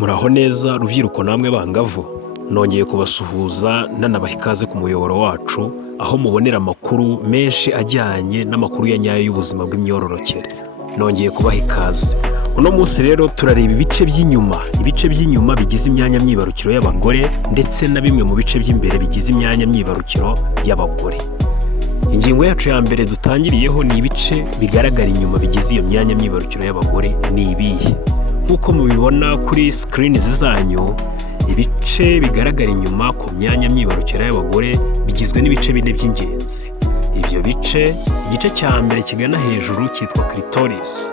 Muraho neza rubyiruko namwe bangavu, nongeye kubasuhuza nanabaha ikaze ku muyoboro wacu aho mubonera amakuru menshi ajyanye n'amakuru ya nyayo y'ubuzima bw'imyororokere. Nongeye kubaha ikaze. Uno munsi rero turareba ibice by'inyuma bigize imyanya myibarukiro y'abagore ndetse na bimwe mu bice by'imbere bigize imyanya myibarukiro y'abagore. Ingingo yacu ya mbere dutangiriyeho ni ibice bigaragara inyuma bigize iyo myanya myibarukiro y'abagore ni ibihe. Nk'uko mubibona kuri screen zanyu, ibice bigaragara inyuma ku myanya myibarukiro y'abagore bigizwe n'ibice bine by'ingenzi. Ibyo bice, igice cya mbere kigana hejuru cyitwa clitoris.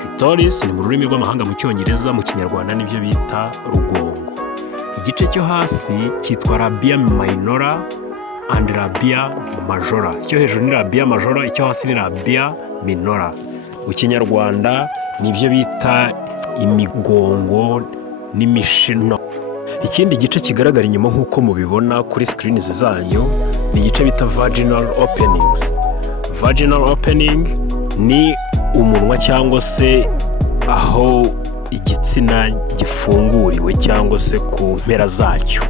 Clitoris ni mu rurimi rw'amahanga mu Cyongereza, mu Kinyarwanda nibyo bita rugongo. Igice cyo hasi cyitwa labia minora and labia majora. Icyo hejuru ni labia majora, icyo hasi ni labia minora. Mu Kinyarwanda nibyo bita imigongo n'imishino. Ikindi gice kigaragara inyuma nk'uko mubibona kuri screen zanyu ni igice bita vaginal openings. Vaginal opening ni umunwa cyangwa se aho igitsina gifunguriwe cyangwa se ku mpera zacyo.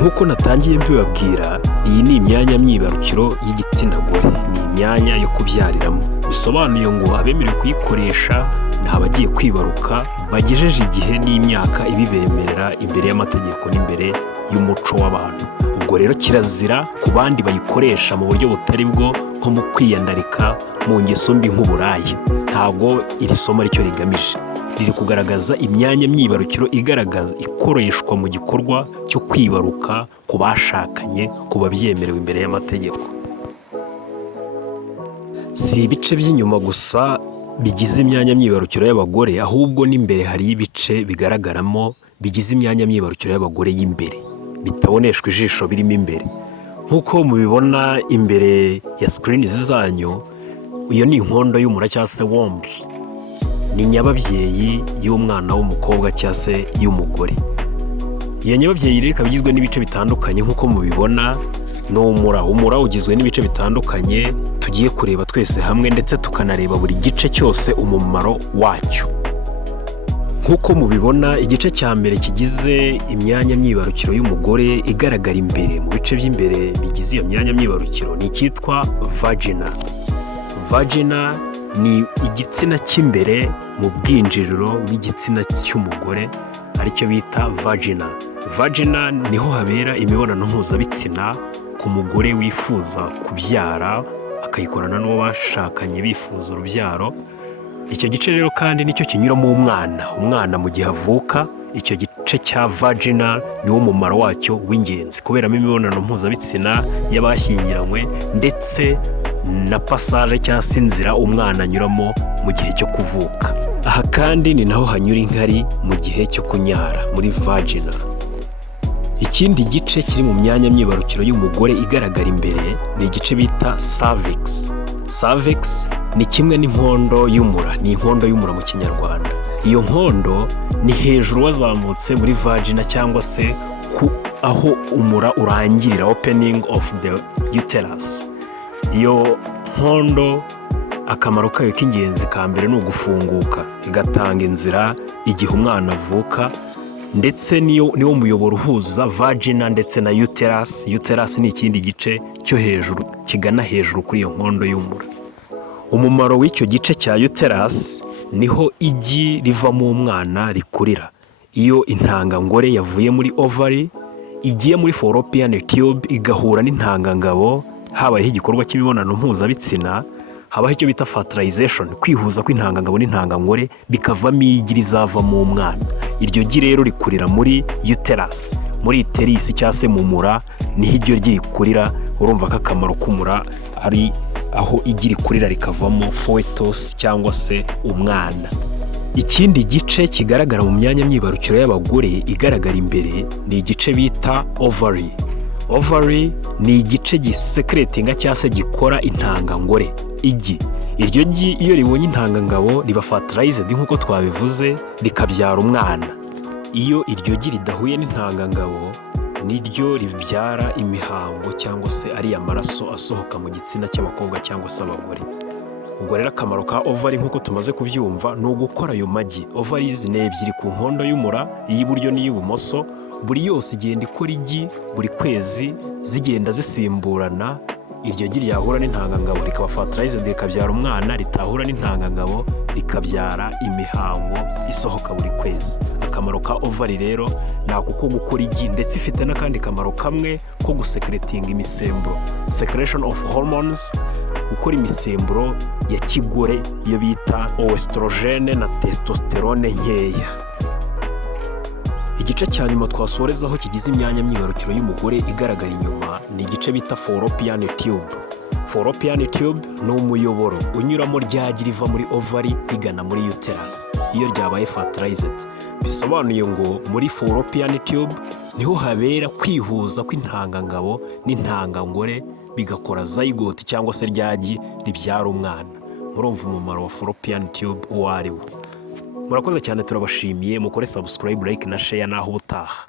Nk'uko natangiye mbibabwira, iyi ni imyanya myibarukiro y'igitsina gore, ni imyanya yo kubyariramo. Bisobanuye ngo abemerewe kuyikoresha ni abagiye kwibaruka bagejeje igihe n'imyaka ibibemerera imbere y'amategeko n'imbere y'umuco w'abantu. Ubwo rero kirazira ku bandi bayikoresha mu buryo butari bwo, nko mu kwiyandarika, mu ngeso mbi nk'uburaya. Ntabwo iri somo aricyo rigamije. Riri kugaragaza imyanya myibarukiro ikoreshwa mu gikorwa cyo kwibaruka ku bashakanye, ku babyemerewe imbere y'amategeko. Si ibice by'inyuma gusa bigize imyanya myibarukiro y'abagore, ahubwo n'imbere hari ibice bigaragaramo bigize imyanya myibarukiro y'abagore y'imbere, bitaboneshwa ijisho birimo imbere. Nk'uko mubibona imbere ya screen zanyu, iyo ni inkondo y'umura cyangwa se wombs. Ni nyababyeyi y'umwana w'umukobwa cyangwa se y'umugore. Iyo nyababyeyi rero ikaba igizwe n'ibice bitandukanye nk'uko mubibona. Ni umura ugizwe n'ibice bitandukanye tugiye kureba twese hamwe, ndetse tukanareba buri gice cyose umumaro wacyo. Nk'uko mubibona, igice cya mbere kigize imyanya myibarukiro y'umugore igaragara imbere mu bice by'imbere bigize iyo myanya myibarukiro ni icyitwa vagina. Vagina ni igitsina cy'imbere mu bwinjiriro bw'igitsina cy'umugore, aricyo bita vagina. Vagina niho habera imibonano mpuzabitsina ku mugore wifuza kubyara, akayikorana n'uwo bashakanye bifuza urubyaro. Icyo gice rero kandi nicyo kinyuramo umwana mu gihe avuka. Icyo gice cya vagina niwo mumaro wacyo w'ingenzi, kuberamo imibonano mpuzabitsina y'abashyingiranywe ndetse na passage cyangwa se inzira umwana anyuramo mu gihe cyo kuvuka. Aha kandi ni naho hanyura inkari mu gihe cyo kunyara, muri vagina. Ikindi gice kiri mu myanya myibarukiro y'umugore igaragara imbere ni igice bita cervix. Cervix ni kimwe n'inkondo y'umura, ni inkondo y'umura mu Kinyarwanda. Iyo nkondo ni hejuru wazamutse muri vagina cyangwa se aho umura urangirira, opening of the uterus. Iyo nkondo akamaro kayo k'ingenzi ka mbere ni ugufunguka, igatanga inzira igihe umwana avuka, ndetse niwo muyoboro uhuza vagina ndetse na uterus. Uterus ni ikindi gice cyo hejuru kigana hejuru kuri iyo nkondo y'umura. Umumaro w'icyo gice cya uterus niho igi rivamo umwana rikurira. Iyo intangangore yavuye muri ovary igiye muri fallopian tube igahura n'intangangabo, habayeho igikorwa cy'imibonano mpuzabitsina, habaho icyo bita fertilization, kwihuza kw'intangangabo n'intangangore bikavamo igi rizavamo umwana. Iryo gi rero rikurira muri uterus, muri uterus cyangwa se mu mura, niho iryo gi rikurira. Urumva ko akamaro k'umura ari aho igi rikurira rikavamo fetus cyangwa se umwana. Ikindi gice kigaragara mu myanya myibarukiro y'abagore igaragara imbere ni igice bita ovary. Ovary ni igice gisekretinga cyangwa se gikora intangangore, igi. Iryo gi iyo ribonye intangangabo riba fertilized nk'uko twabivuze, rikabyara umwana. Iyo iryo gi ridahuye n'intangangabo niryo ribyara imihango cyangwa se ari amaraso asohoka mu gitsina cy'abakobwa cyangwa se abagore. Ubwo rero akamaro ka ovari nk'uko tumaze kubyumva ni ugukora ayo magi. Ovaries ni ebyiri ku nkondo y'umura, iy'iburyo n'iy'ibumoso, buri yose igenda ikora igi buri kwezi zigenda zisimburana. Iryo gi ryahura n'intangangabo rikaba fertilized rikabyara umwana, ritahura n'intangangabo rikabyara imihango isohoka buri kwezi. Akamaro ka ovari rero ni ako gukora igi, ndetse ifite n'akandi kamaro kamwe ko gusekretinga imisemburo, secretion of hormones, gukora imisemburo ya kigore iyo bita oestrogene na testosterone nkeya. Igice cya nyuma twasorezaho kigize imyanya myibarukiro y'umugore igaragara inyuma ni igice bita fallopian tube. Fallopian tube ni umuyoboro unyuramo ryagi riva muri ovari rigana muri uterus iyo ryabaye fertilized. Bisobanuye ngo muri fallopian tube niho habera kwihuza kw'intangangabo n'intangangore bigakora zygote cyangwa se ryagi ribyara umwana. Murumva umumaro wa fallopian tube uwo ari wo. Murakoze cyane, turabashimiye. Mukore subscribe, like na share naho ubutaha.